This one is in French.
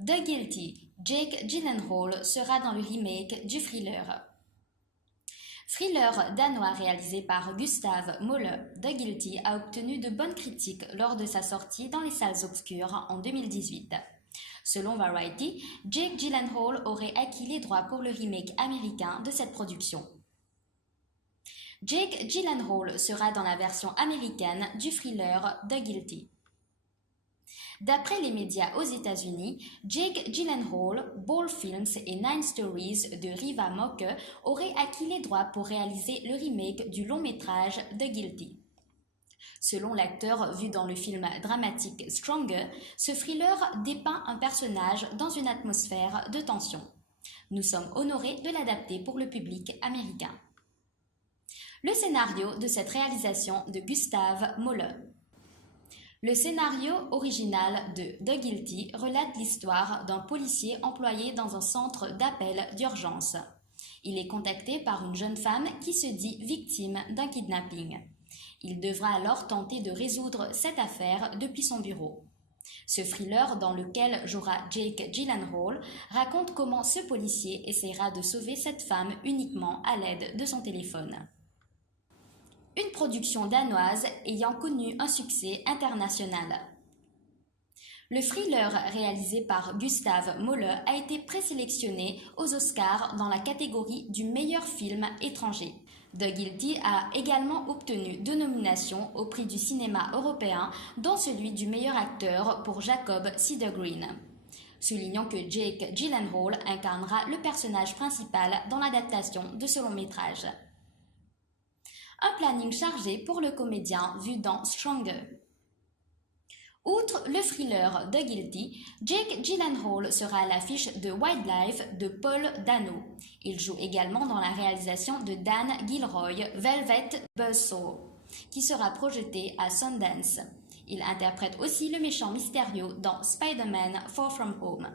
The Guilty, Jake Gyllenhaal sera dans le remake du thriller. Thriller danois réalisé par Gustav Möller, The Guilty a obtenu de bonnes critiques lors de sa sortie dans les salles obscures en 2018. Selon Variety, Jake Gyllenhaal aurait acquis les droits pour le remake américain de cette production. Jake Gyllenhaal sera dans la version américaine du thriller The Guilty. D'après les médias aux États-Unis, Jake Gyllenhaal, Ball Films et Nine Stories de Riva Moke auraient acquis les droits pour réaliser le remake du long métrage The Guilty. Selon l'acteur vu dans le film dramatique Stronger, ce thriller dépeint un personnage dans une atmosphère de tension. Nous sommes honorés de l'adapter pour le public américain. Le scénario de cette réalisation de Gustav Möller. Le scénario original de The Guilty relate l'histoire d'un policier employé dans un centre d'appel d'urgence. Il est contacté par une jeune femme qui se dit victime d'un kidnapping. Il devra alors tenter de résoudre cette affaire depuis son bureau. Ce thriller dans lequel jouera Jake Gyllenhaal raconte comment ce policier essaiera de sauver cette femme uniquement à l'aide de son téléphone. Une production danoise ayant connu un succès international. Le thriller réalisé par Gustav Möller a été présélectionné aux Oscars dans la catégorie du meilleur film étranger. The Guilty a également obtenu 2 nominations au prix du cinéma européen, dont celui du meilleur acteur pour Jacob Cedergreen. Soulignons que Jake Gyllenhaal incarnera le personnage principal dans l'adaptation de ce long métrage. Un planning chargé pour le comédien vu dans Stronger. Outre le thriller The Guilty, Jake Gyllenhaal sera à l'affiche de Wildlife de Paul Dano. Il joue également dans la réalisation de Dan Gilroy, Velvet Buzzsaw, qui sera projeté à Sundance. Il interprète aussi le méchant Mysterio dans Spider-Man Far From Home.